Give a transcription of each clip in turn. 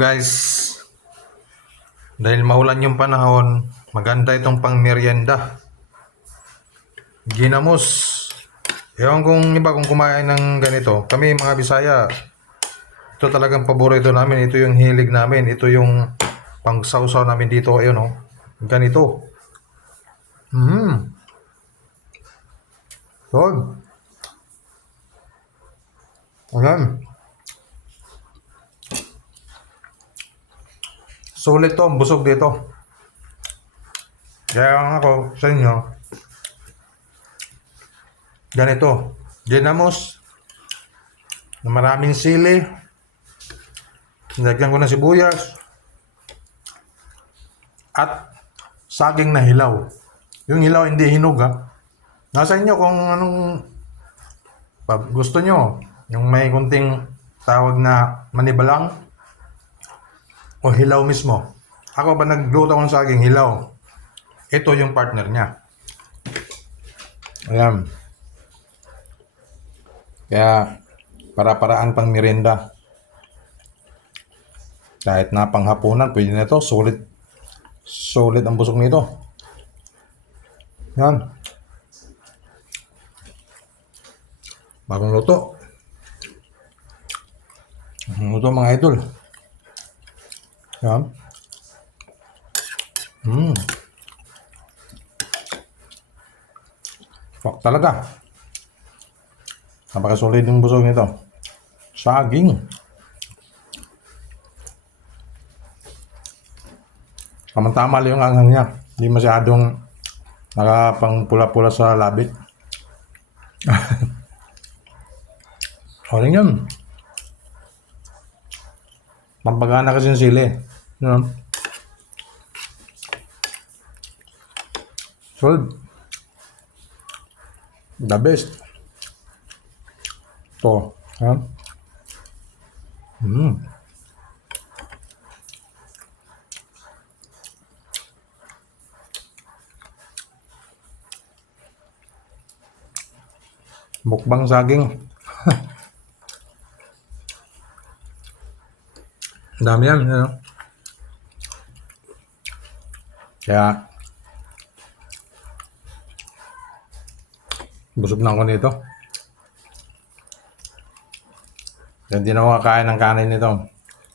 Guys, dahil maulan yung panahon, maganda itong pang merienda. Ginamos. Ewan kung iba kung kumain ng ganito. Kami mga Bisaya, ito talagang paborito namin. Ito yung hilig namin. Ito yung pang sausaw namin dito. Ayun oh. Ganito. Yun. Ayan. Sulit to, busog dito. Kaya ako sa inyo, ganito, ginamos na maraming sili, nilagyan ko ng sibuyas, at saging na hilaw. Yung hilaw hindi hinog ha. Nasa inyo kung anong pag gusto nyo. Yung may kunting tawag na manibalang o hilaw mismo. Ako ba nagluto ng saging hilaw? Ito yung partner niya. Ayan. Kaya para-paraan pang merienda. Kahit na panghapunan, pwede na ito. Solid ang busog nito. Yan. Bagong luto. Bagong luto mga idol. Yan. Fuck talaga. Napakasolid yung busog nito. Saging. Tama-tama lang yung anghang niya. Hindi masyadong nakapang pula-pula sa labi. Oring yun. Pampagana kasi yung sili. Yun. Solid. The best. Ito. Ha? Mukbang saging. Dami yan. You know? Kaya busog na ako nito. Kaya hindi na ako kakain ng kanin nito.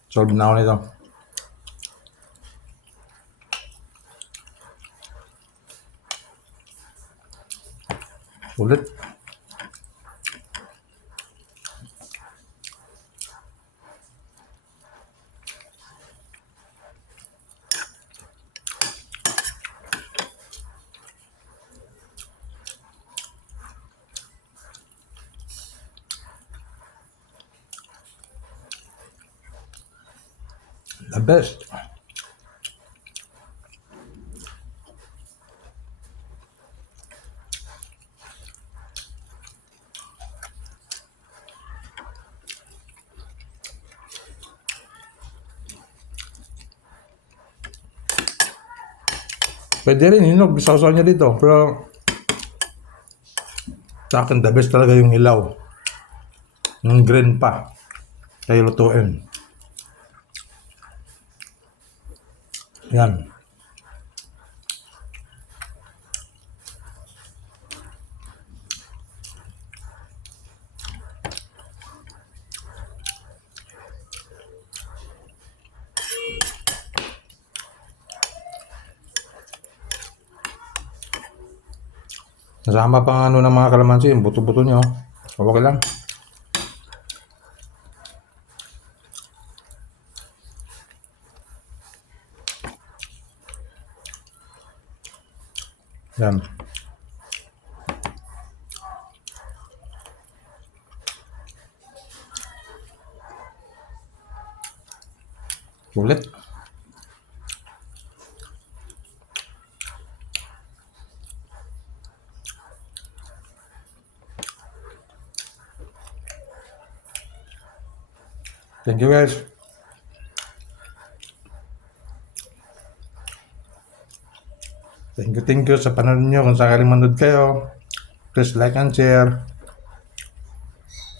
Solve na ako nito. Ulit. The best. Pwede rin hinog, sausaw niya dito. Pero sa akin the best talaga yung hilaw. Yung green pa. Kaya lutuin. Yan. Nasama pang ano ng mga kalamansi, yung buto-buto nyo. Okay lang. Yan. Ulit. Thank you guys. Thank you sa panonood nyo. Kung sakaling manood kayo, please like and share.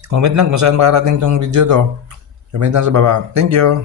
Comment lang kung saan makarating tong video to. Comment lang sa baba. Thank you.